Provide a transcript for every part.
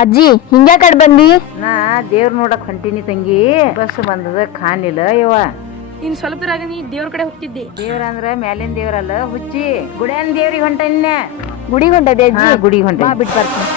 ಅಜ್ಜಿ ಹಿಂಗ್ಯಾ ಕಡೆ ಬಂದಿ? ನಾ ದೇವ್ರ ನೋಡಕ್ ಹೊಂಟಿನಿ ತಂಗಿ. ಬಸ್ ಬಂದದ ಕಾಣಿಲ್ಲ ಯವ್ವ. ಇನ್ ಸ್ವಲ್ಪ ಇರಾಗ ನೀ ದೇವ್ರ ಕಡೆ ಹೋಗ್ತಿದ್ದಿ. ದೇವ್ರ ಅಂದ್ರ ಮ್ಯಾಲಿನ ದೇವ್ರಲ್ಲ ಹುಚ್ಚಿ, ಗುಡ್ಯಾನ್ ದೇವ್ರಿಗೆ ಹೊಂಟನ್ನ. ಗುಡಿಗೆ ಹೊಂಟದೆ ಅಜ್ಜಿ? ಗುಡಿಗೆ ಹೊಂಟ. ಬಿಟ್ಟು ಬರ್ತೀನಿ.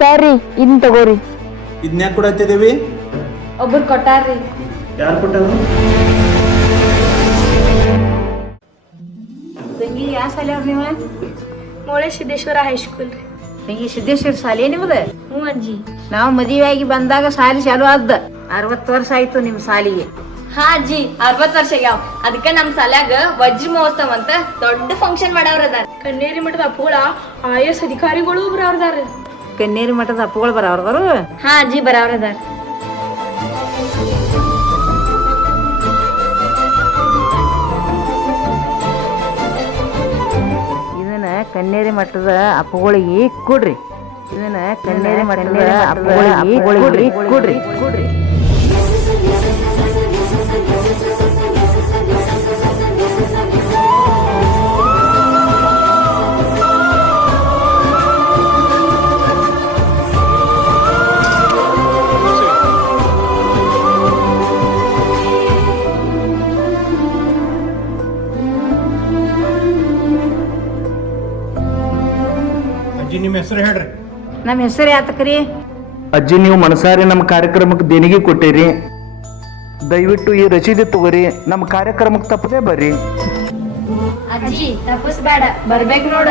ಸರಿ ಇದನ್ನ ತಗೋರಿ. ಇದನ್ಯಾಕೆ ಕೊಡತ್ತಿದೇವಿ? ಒಬ್ರು ಕೊಟ್ಟಾರ್ರಿ. ಯಾರು ಕೊಟ್ಟರು? ತಂಗಿ ಯಾವ ಶಾಲೆ ಅವ್ರ ನೀವ? ಮೋಳೆ ಸಿದ್ದೇಶ್ವರ ಹೈಸ್ಕೂಲ್ ರೀ. ತಂಗಿ ಸಿದ್ದೇಶ್ವರ ಶಾಲೆ ನಿಮ್ದ? ಹ್ಞೂ ಅಜ್ಜಿ. ನಾವು ಮದುವೆ ಆಗಿ ಬಂದಾಗ ಶಾಲೆ ಚಾಲು ಆದ. 60 ವರ್ಷ ಆಯ್ತು ನಿಮ್ ಶಾಲಿಗೆ. ಹಾ ಅಜ್ಜಿ 60 ವರ್ಷ ಆಗ್ಯಾವ. ಅದಕ್ಕ ನಮ್ ಸಾಲ್ಯಾಗ ವಜ್ರ ಮಹೋತ್ಸವ ಅಂತ ದೊಡ್ಡ ಫಂಕ್ಷನ್ ಮಾಡವ್ರ ಅದಾರ. ಕನ್ನೇರಿ ಮಠದ ಅಪ್ಪುಗಳ IAS ಅಧಿಕಾರಿಗಳು ಒಬ್ರು ಅವ್ರದಾರ. ಕನ್ನೇರಿ ಮಠದ ಅಪ್ಪಗಳು ಬರವ್ರದಾರು. ಹಾ ಅಜ್ಜಿ ಬರಾವ್ರ ಅದಾರ. ಇದನ್ನ ಕನ್ನೇರಿ ಮಠದ ಅಪ್ಪಗಳಿಗೆ ಕೊಡ್ರಿ. ಇದನ್ನ ಕನ್ನೇರಿ ಮಠದ ಅಪ್ಪಗಳಿಗೆ ಕೊಡ್ರಿ. ಅಜ್ಜಿ ನಿಮ್ಮ ಹೆಸರು ಹೇಳ್ರಿ. ನಮ್ಮ ಹೆಸರು ಯಾತಕ್ರಿ? ಅಜ್ಜಿ ನೀವು ಮನಸಾರಿ ನಮ್ಮ ಕಾರ್ಯಕ್ರಮಕ್ಕೆ ದೇಣಿಗೆ ಕೊಟ್ಟಿರಿ. ದಯವಿಟ್ಟು ಈ ರಸೀದಿ ತಗೋರಿ. ನಮ್ಮ ಕಾರ್ಯಕ್ರಮಕ್ಕೆ ತಪ್ಪದೇ ಬರ್ರಿ. ಅಜ್ಜಿ ತಪ್ಪಸ್ಬೇಡ, ಬರ್ಬೇಕು ನೋಡ.